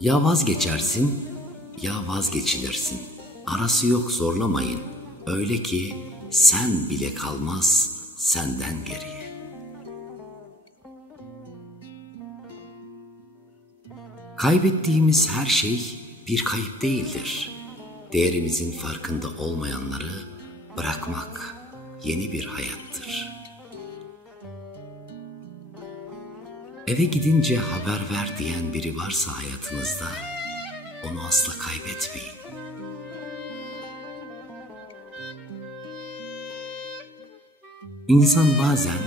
Ya vazgeçersin ya vazgeçilirsin. Arası yok, zorlamayın. Öyle ki sen bile kalmaz senden geriye. Kaybettiğimiz her şey bir kayıp değildir. Değerimizin farkında olmayanları bırakmak yeni bir hayattır. Eve gidince haber ver diyen biri varsa hayatınızda, onu asla kaybetmeyin. İnsan bazen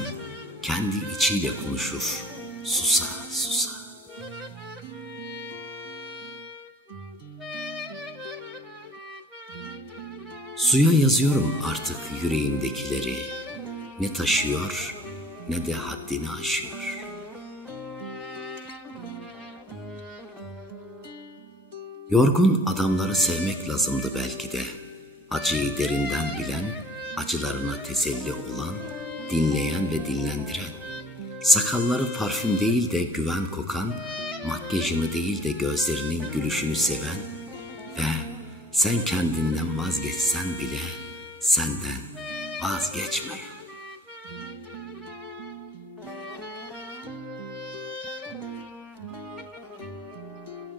kendi içiyle konuşur, susa susa. Suya yazıyorum artık yüreğimdekileri, ne taşıyor ne de haddini aşıyor. Yorgun adamları sevmek lazımdı belki de. Acıyı derinden bilen, acılarına teselli olan, dinleyen ve dinlendiren. Sakalları parfüm değil de güven kokan, makyajını değil de gözlerinin gülüşünü seven ve sen kendinden vazgeçsen bile senden vazgeçmeyen.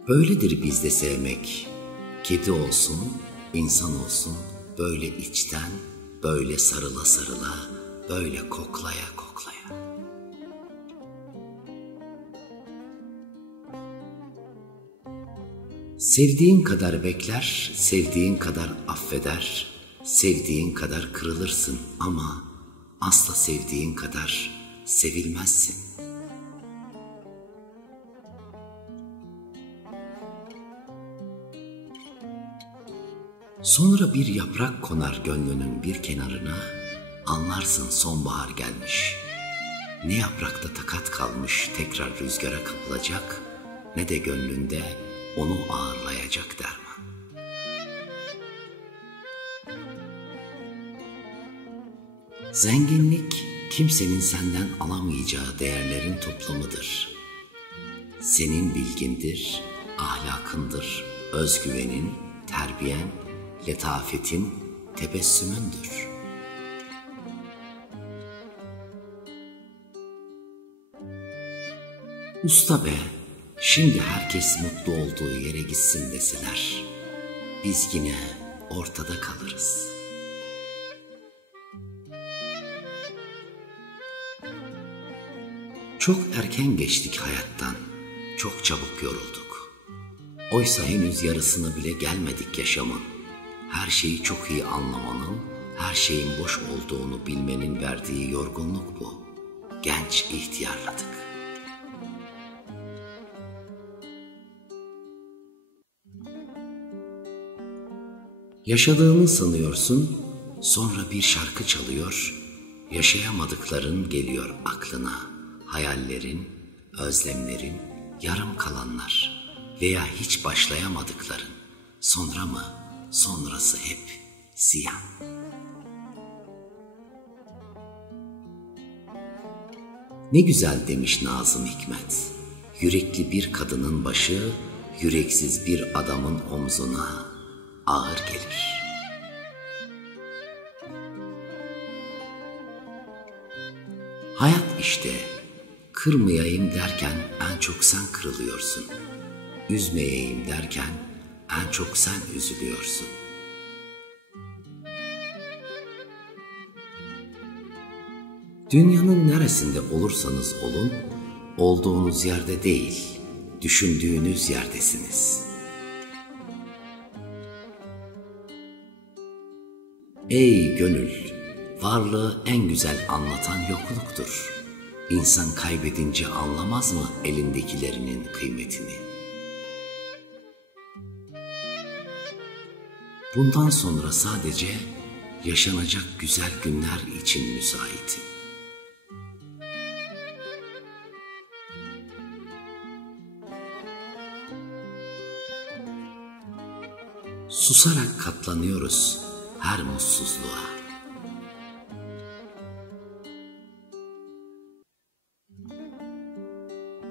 Böyledir bizde sevmek. Kedi olsun, insan olsun, böyle içten, böyle sarıla sarıla, böyle koklaya koklaya. Sevdiğin kadar bekler, sevdiğin kadar affeder, sevdiğin kadar kırılırsın ama asla sevdiğin kadar sevilmezsin. Sonra bir yaprak konar gönlünün bir kenarına, anlarsın sonbahar gelmiş. Ne yaprakta takat kalmış tekrar rüzgara kapılacak, ne de gönlünde onu ağırlayacak derman. Zenginlik kimsenin senden alamayacağı değerlerin toplamıdır. Senin bilgindir, ahlakındır, özgüvenin, terbiyen, letafetin, tebessümündür. Usta be, şimdi herkes mutlu olduğu yere gitsin deseler, biz yine ortada kalırız. Çok erken geçtik hayattan, çok çabuk yorulduk. Oysa henüz yarısını bile gelmedik yaşamın. Her şeyi çok iyi anlamanın, her şeyin boş olduğunu bilmenin verdiği yorgunluk bu. Genç ihtiyarladık. Yaşadığını sanıyorsun, sonra bir şarkı çalıyor, yaşayamadıkların geliyor aklına, hayallerin, özlemlerin, yarım kalanlar veya hiç başlayamadıkların, sonra mı, sonrası hep ziyan. Ne güzel demiş Nazım Hikmet, yürekli bir kadının başı, yüreksiz bir adamın omzuna ağır gelir. Hayat işte, kırmayayım derken en çok sen kırılıyorsun. Üzmeyeyim derken en çok sen üzülüyorsun. Dünyanın neresinde olursanız olun, olduğunuz yerde değil, düşündüğünüz yerdesiniz. Ey gönül, varlığı en güzel anlatan yokluktur. İnsan kaybedince anlamaz mı elindekilerinin kıymetini? Bundan sonra sadece yaşanacak güzel günler için müsaitim. Susarak katlanıyoruz her mutsuzluğa.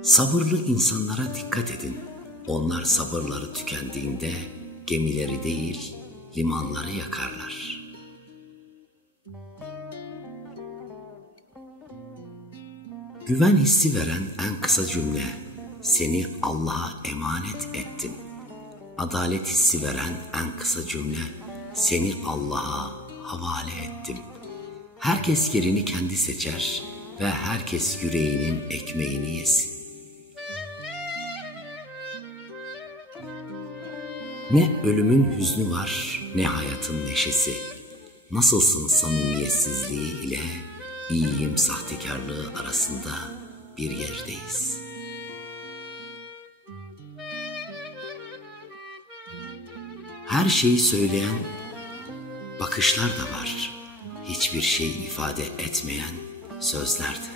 Sabırlı insanlara dikkat edin. Onlar sabırları tükendiğinde gemileri değil, limanları yakarlar. Güven hissi veren en kısa cümle, seni Allah'a emanet ettim. Adalet hissi veren en kısa cümle, seni Allah'a havale ettim. Herkes yerini kendi seçer ve herkes yüreğinin ekmeğini yesin. Ne ölümün hüznü var, ne hayatın neşesi. Nasılsın samimiyetsizliği ile iyiyim sahtekarlığı arasında bir yerdeyiz. Her şeyi söyleyen bakışlar da var. Hiçbir şey ifade etmeyen sözler de.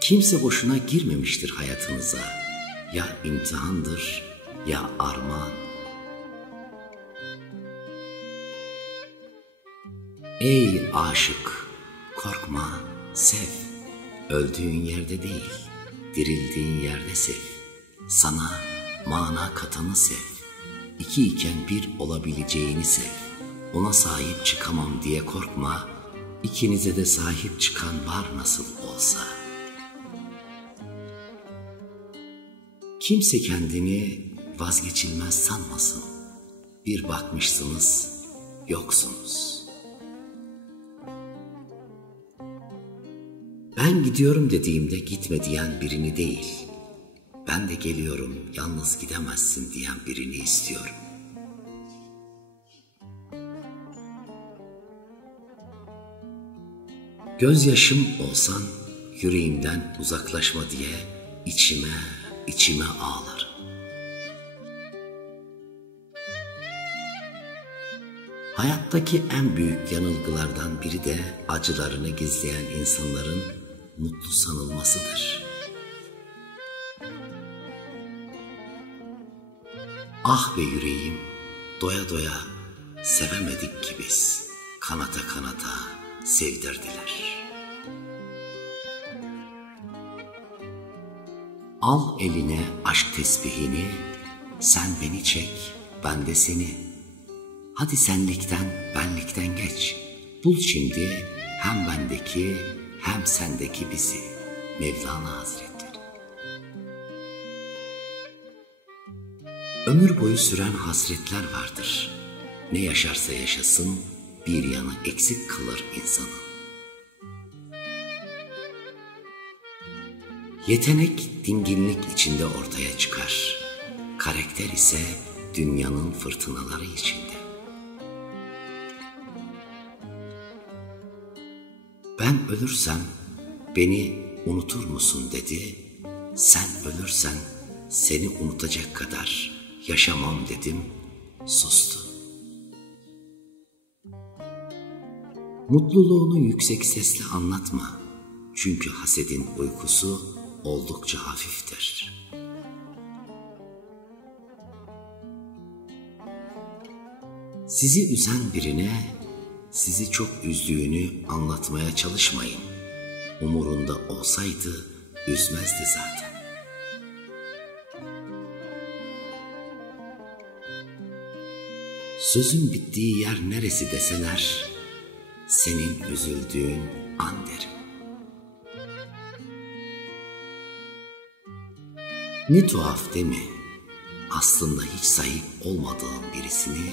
Kimse boşuna girmemiştir hayatınıza. Ya imtihandır ya armağan. Ey aşık, korkma, sev. Öldüğün yerde değil, dirildiğin yerde sev. Sana mana katanı sev. İki iken bir olabileceğini sev. Ona sahip çıkamam diye korkma. İkinize de sahip çıkan var nasıl olsa. Kimse kendini vazgeçilmez sanmasın. Bir bakmışsınız, yoksunuz. Ben gidiyorum dediğimde gitme diyen birini değil, ben de geliyorum yalnız gidemezsin diyen birini istiyorum. Gözyaşım olsan yüreğimden uzaklaşma diye içime ağlarım. Hayattaki en büyük yanılgılardan biri de acılarını gizleyen insanların mutlu sanılmasıdır. Ah be yüreğim, doya doya sevemedik ki biz, kanata kanata sevdirdiler. Al eline aşk tesbihini, sen beni çek, ben de seni. Hadi senlikten, benlikten geç, bul şimdi hem bendeki hem sendeki bizi. Mevlana Hazretleri. Ömür boyu süren hasretler vardır. Ne yaşarsa yaşasın bir yanı eksik kılır insanın. Yetenek dinginlik içinde ortaya çıkar. Karakter ise dünyanın fırtınaları içinde. Ben ölürsem beni unutur musun dedi. Sen ölürsen seni unutacak kadar yaşamam dedim, sustu. Mutluluğunu yüksek sesle anlatma. Çünkü hasedin uykusu oldukça hafiftir. Sizi üzen birine sizi çok üzdüğünü anlatmaya çalışmayın. Umurunda olsaydı üzmezdi zaten. Sözün bittiği yer neresi deseler, senin üzüldüğün an derim. Ne tuhaf değil mi? Aslında hiç sahip olmadığın birisini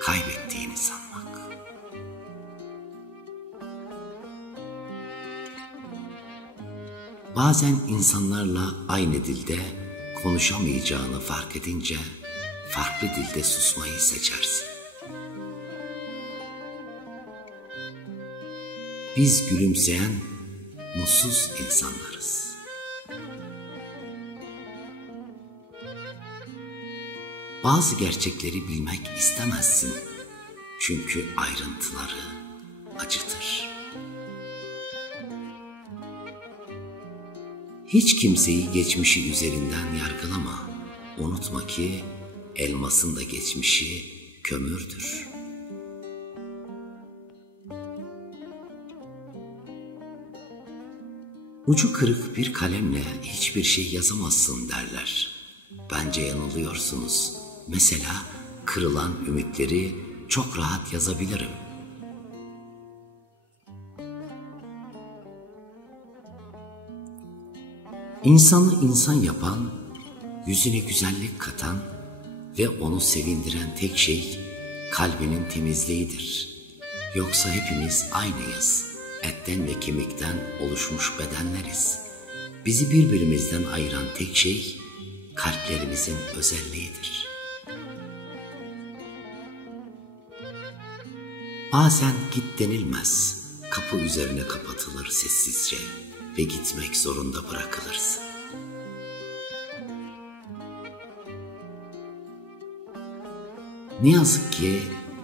kaybettiğini sanmak. Bazen insanlarla aynı dilde konuşamayacağını fark edince farklı dilde susmayı seçersin. Biz gülümseyen, mutsuz insanlarız. Bazı gerçekleri bilmek istemezsin. Çünkü ayrıntıları acıtır. Hiç kimseyi geçmişi üzerinden yargılama. Unutma ki elmasın da geçmişi kömürdür. Ucu kırık bir kalemle hiçbir şey yazamazsın derler. Bence yanılıyorsunuz. Mesela kırılan ümitleri çok rahat yazabilirim. İnsanı insan yapan, yüzüne güzellik katan ve onu sevindiren tek şey kalbinin temizliğidir. Yoksa hepimiz aynıyız. Etten ve kemikten oluşmuş bedenleriz. Bizi birbirimizden ayıran tek şey kalplerimizin özelliğidir. Bazen git denilmez, kapı üzerine kapatılır sessizce ve gitmek zorunda bırakılırsın. Ne yazık ki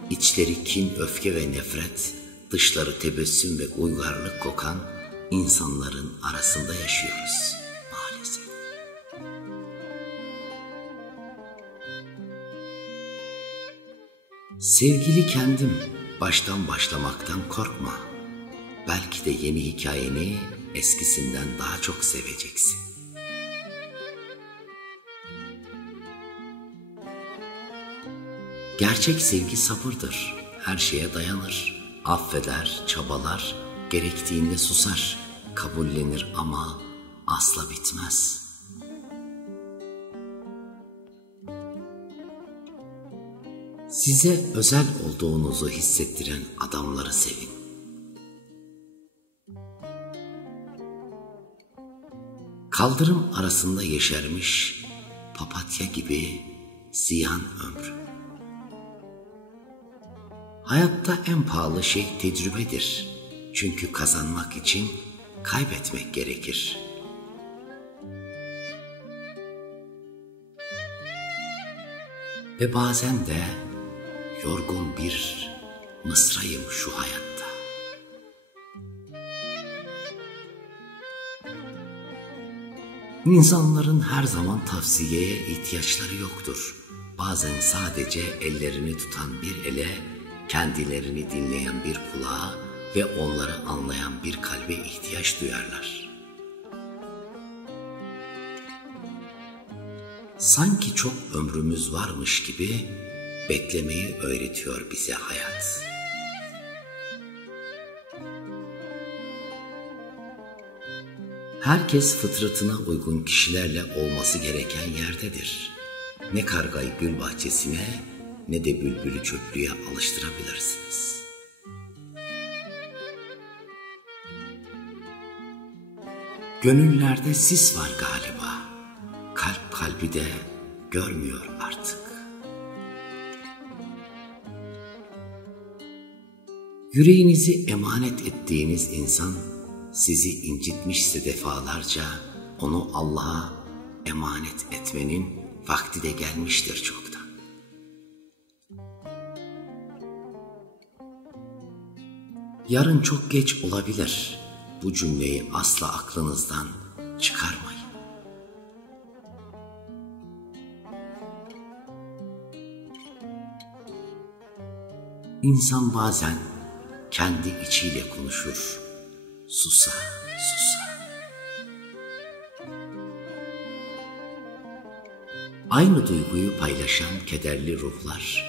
içleri kin, öfke ve nefret, dışları tebessüm ve uygarlık kokan insanların arasında yaşıyoruz maalesef. Sevgili kendim, baştan başlamaktan korkma. Belki de yeni hikayeni eskisinden daha çok seveceksin. Gerçek sevgi sabırdır. Her şeye dayanır. Affeder, çabalar, gerektiğinde susar. Kabullenir ama asla bitmez. Size özel olduğunuzu hissettiren adamları sevin. Kaldırım arasında yeşermiş papatya gibi ziyan ömrü. Hayatta en pahalı şey tecrübedir. Çünkü kazanmak için kaybetmek gerekir. Ve bazen de yorgun bir mısrayım şu hayatta. İnsanların her zaman tavsiyeye ihtiyaçları yoktur. Bazen sadece ellerini tutan bir ele, kendilerini dinleyen bir kulağa ve onları anlayan bir kalbe ihtiyaç duyarlar. Sanki çok ömrümüz varmış gibi beklemeyi öğretiyor bize hayat. Herkes fıtratına uygun kişilerle olması gereken yerdedir. Ne kargayı gül bahçesine ne de bülbülü çöplüğe alıştırabilirsiniz. Gönüllerde sis var galiba. Kalp kalbi de görmüyor artık. Yüreğinizi emanet ettiğiniz insan sizi incitmişse defalarca onu Allah'a emanet etmenin vakti de gelmiştir çoktan. Yarın çok geç olabilir. Bu cümleyi asla aklınızdan çıkarmayın. İnsan bazen kendi içiyle konuşur. Susa, susa. Aynı duyguyu paylaşan kederli ruhlar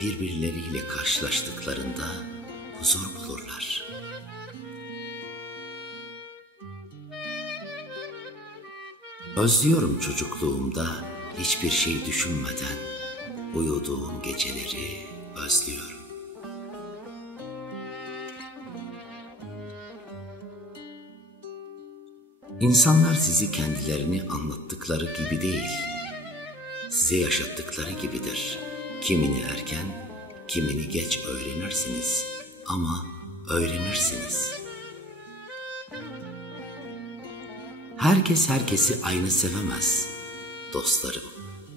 birbirleriyle karşılaştıklarında huzur bulurlar. Özlüyorum çocukluğumda hiçbir şey düşünmeden uyuduğum geceleri özlüyorum. İnsanlar sizi kendilerini anlattıkları gibi değil, size yaşattıkları gibidir. Kimini erken, kimini geç öğrenirsiniz ama öğrenirsiniz. Herkes herkesi aynı sevemez. Dostlarım,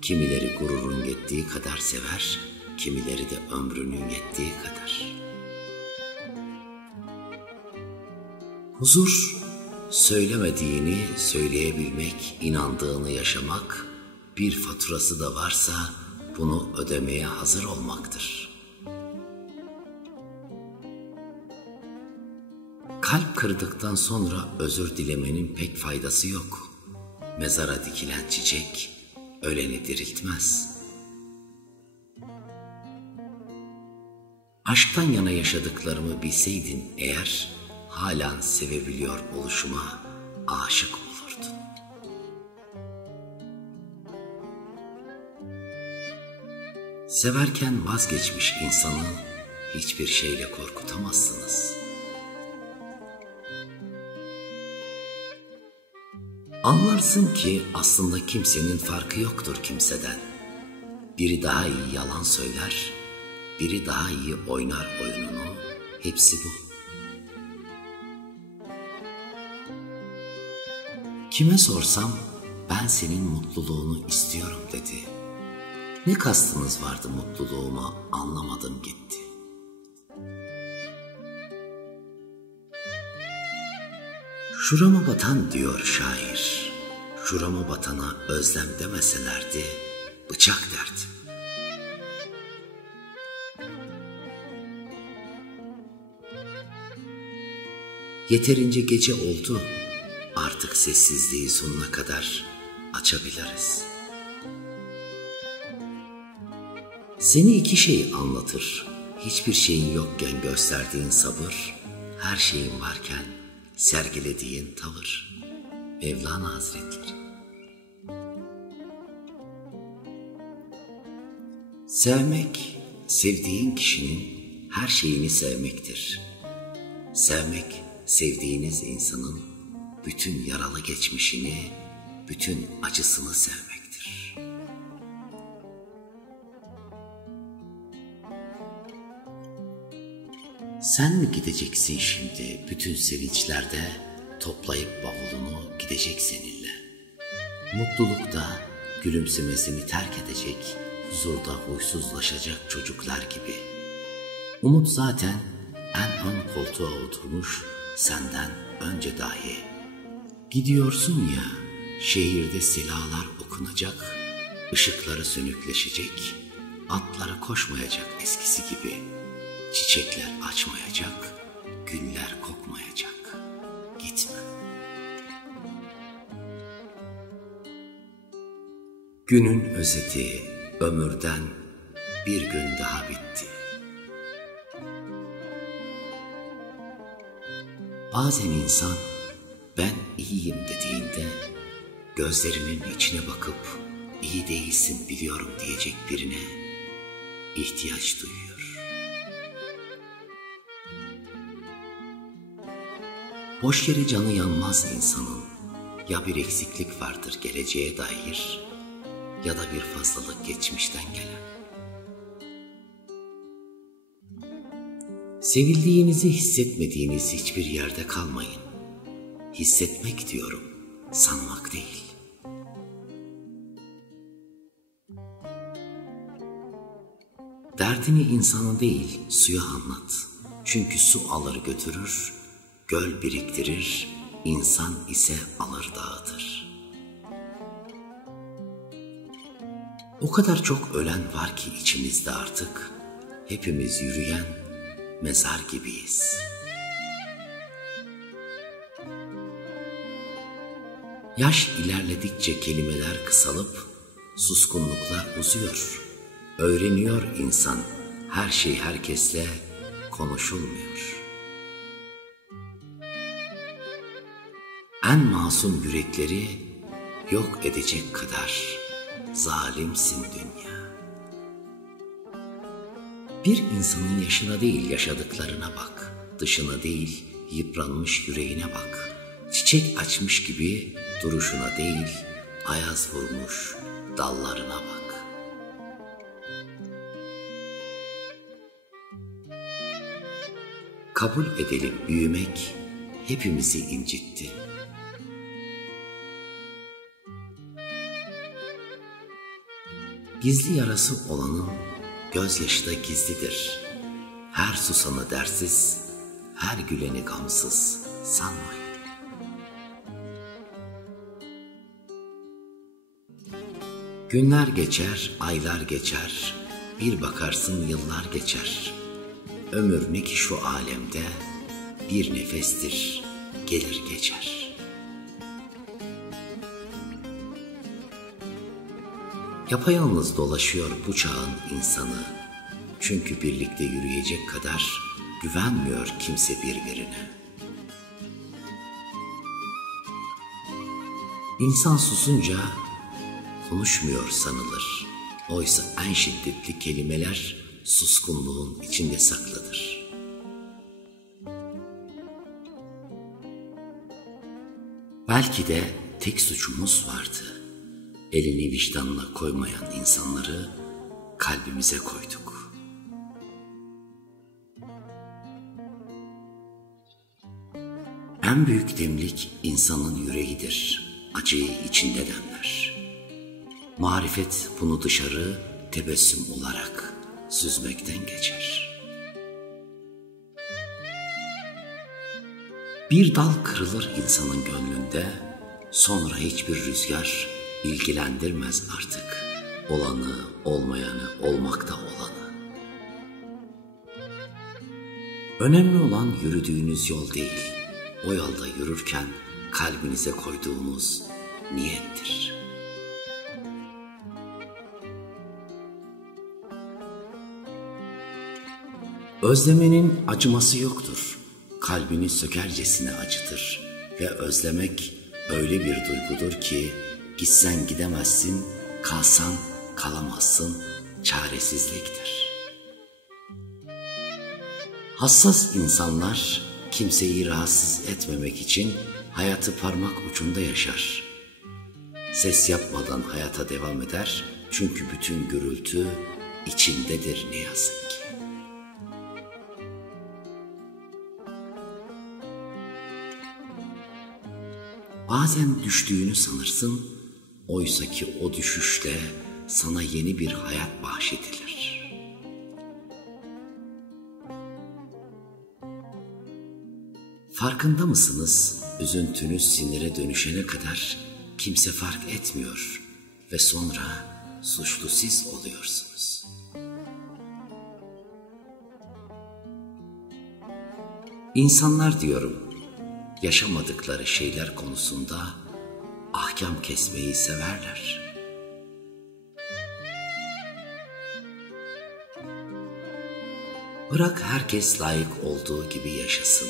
kimileri gururun yettiği kadar sever, kimileri de ömrünün yettiği kadar. Huzur, söylemediğini söyleyebilmek, inandığını yaşamak, bir faturası da varsa bunu ödemeye hazır olmaktır. Kalp kırdıktan sonra özür dilemenin pek faydası yok. Mezara dikilen çiçek öleni diriltmez. Aşktan yana yaşadıklarımı bilseydin eğer, halen sevebiliyor oluşuma aşık olurdun. Severken vazgeçmiş insanı hiçbir şeyle korkutamazsınız. Anlarsın ki aslında kimsenin farkı yoktur kimseden. Biri daha iyi yalan söyler, biri daha iyi oynar oyununu, hepsi bu. Kime sorsam ben senin mutluluğunu istiyorum dedi. Ne kastınız vardı mutluluğuma, anlamadım gitti. Şurama batan diyor şair, şurama batana özlem demeselerdi, bıçak derdi. Yeterince gece oldu, artık sessizliği sonuna kadar açabiliriz. Seni iki şey anlatır, hiçbir şeyin yokken gösterdiğin sabır, her şeyin varken sergilediğin tavır. Mevlana Hazretleri. Sevmek, sevdiğin kişinin her şeyini sevmektir. Sevmek, sevdiğiniz insanın bütün yaralı geçmişini, bütün acısını sevmektir. Sen mi gideceksin şimdi bütün sevinçlerde, toplayıp bavulunu gidecek seninle? Mutlulukta gülümsemesini terk edecek, huzurda huysuzlaşacak çocuklar gibi. Umut zaten en ön koltuğa oturmuş, senden önce dahi. Gidiyorsun ya, şehirde silalar okunacak, ışıkları sönükleşecek, atları koşmayacak eskisi gibi. Çiçekler açmayacak, güller kokmayacak. Gitme. Günün özeti, ömürden bir gün daha bitti. Bazen insan ben iyiyim dediğinde gözlerinin içine bakıp iyi değilsin biliyorum diyecek birine ihtiyaç duyuyor. Boş yere canı yanmaz insanın, ya bir eksiklik vardır geleceğe dair ya da bir fazlalık geçmişten gelen. Sevildiğinizi hissetmediğiniz hiçbir yerde kalmayın. Hissetmek diyorum, sanmak değil. Derdini insana değil, suya anlat. Çünkü su alır götürür, göl biriktirir, insan ise alır dağıtır. O kadar çok ölen var ki içimizde artık, hepimiz yürüyen mezar gibiyiz. Yaş ilerledikçe kelimeler kısalıp, suskunluklar uzuyor. Öğreniyor insan, her şey herkesle konuşulmuyor. En masum yürekleri yok edecek kadar zalimsin dünya. Bir insanın yaşına değil yaşadıklarına bak, dışına değil yıpranmış yüreğine bak. Çiçek açmış gibi duruşuna değil ayaz vurmuş dallarına bak. Kabul edelim büyümek hepimizi incitti. Gizli yarası olanın gözyaşı da gizlidir. Her susanı dersiz, her güleni gamsız sanmayın. Günler geçer, aylar geçer, bir bakarsın yıllar geçer. Ömür ne ki şu alemde, bir nefestir, gelir geçer. Yapayalnız dolaşıyor bu çağın insanı, çünkü birlikte yürüyecek kadar güvenmiyor kimse birbirine. İnsan susunca konuşmuyor sanılır. Oysa en şiddetli kelimeler suskunluğun içinde saklıdır. Belki de tek suçumuz vardı. Elini vicdanına koymayan insanları kalbimize koyduk. En büyük demlik insanın yüreğidir. Acıyı içinde demler. Marifet bunu dışarı tebessüm olarak süzmekten geçer. Bir dal kırılır insanın gönlünde, sonra hiçbir rüzgar ilgilendirmez artık olanı, olmayanı, olmakta olanı. Önemli olan yürüdüğünüz yol değil, o yolda yürürken kalbinize koyduğunuz niyettir. Özlemenin acıması yoktur. Kalbini sökercesine acıtır ve özlemek öyle bir duygudur ki gitsen gidemezsin, kalsan kalamazsın, çaresizliktir. Hassas insanlar kimseyi rahatsız etmemek için hayatı parmak ucunda yaşar. Ses yapmadan hayata devam eder, çünkü bütün gürültü içindedir ne yazık ki. Bazen düştüğünü sanırsın, oysa ki o düşüşle sana yeni bir hayat bahşedilir. Farkında mısınız? Üzüntünüz sinire dönüşene kadar kimse fark etmiyor ve sonra suçlu siz oluyorsunuz. İnsanlar diyorum, yaşamadıkları şeyler konusunda ahkam kesmeyi severler. Bırak herkes layık olduğu gibi yaşasın.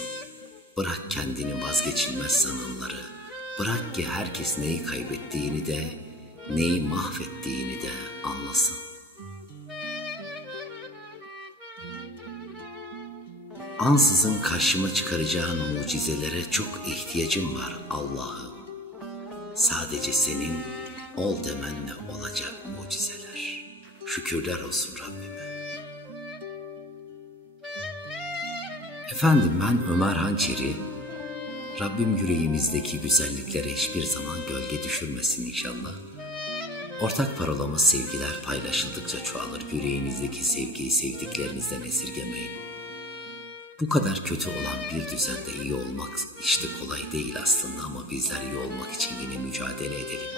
Bırak kendini vazgeçilmez sananları. Bırak ki herkes neyi kaybettiğini de, neyi mahvettiğini de anlasın. Ansızın karşıma çıkaracağın mucizelere çok ihtiyacım var Allah'ım. Sadece senin ol demenle olacak mucizeler. Şükürler olsun Rabbime. Efendim, ben Ömer Hançeri. Rabbim yüreğimizdeki güzelliklere hiçbir zaman gölge düşürmesin inşallah. Ortak parolamız sevgiler paylaşıldıkça çoğalır. Yüreğinizdeki sevgiyi sevdiklerinizden esirgemeyin. Bu kadar kötü olan bir düzende iyi olmak işte kolay değil aslında, ama bizler iyi olmak için yine mücadele edelim.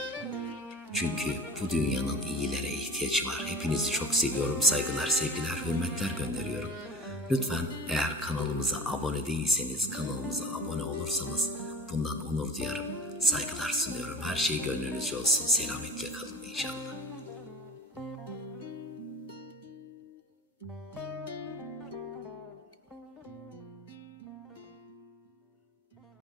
Çünkü bu dünyanın iyilere ihtiyacı var. Hepinizi çok seviyorum. Saygılar, sevgiler, hürmetler gönderiyorum. Lütfen eğer kanalımıza abone değilseniz, kanalımıza abone olursanız bundan onur duyarım. Saygılar sunuyorum. Her şey gönlünüzce olsun. Selametle kalın inşallah.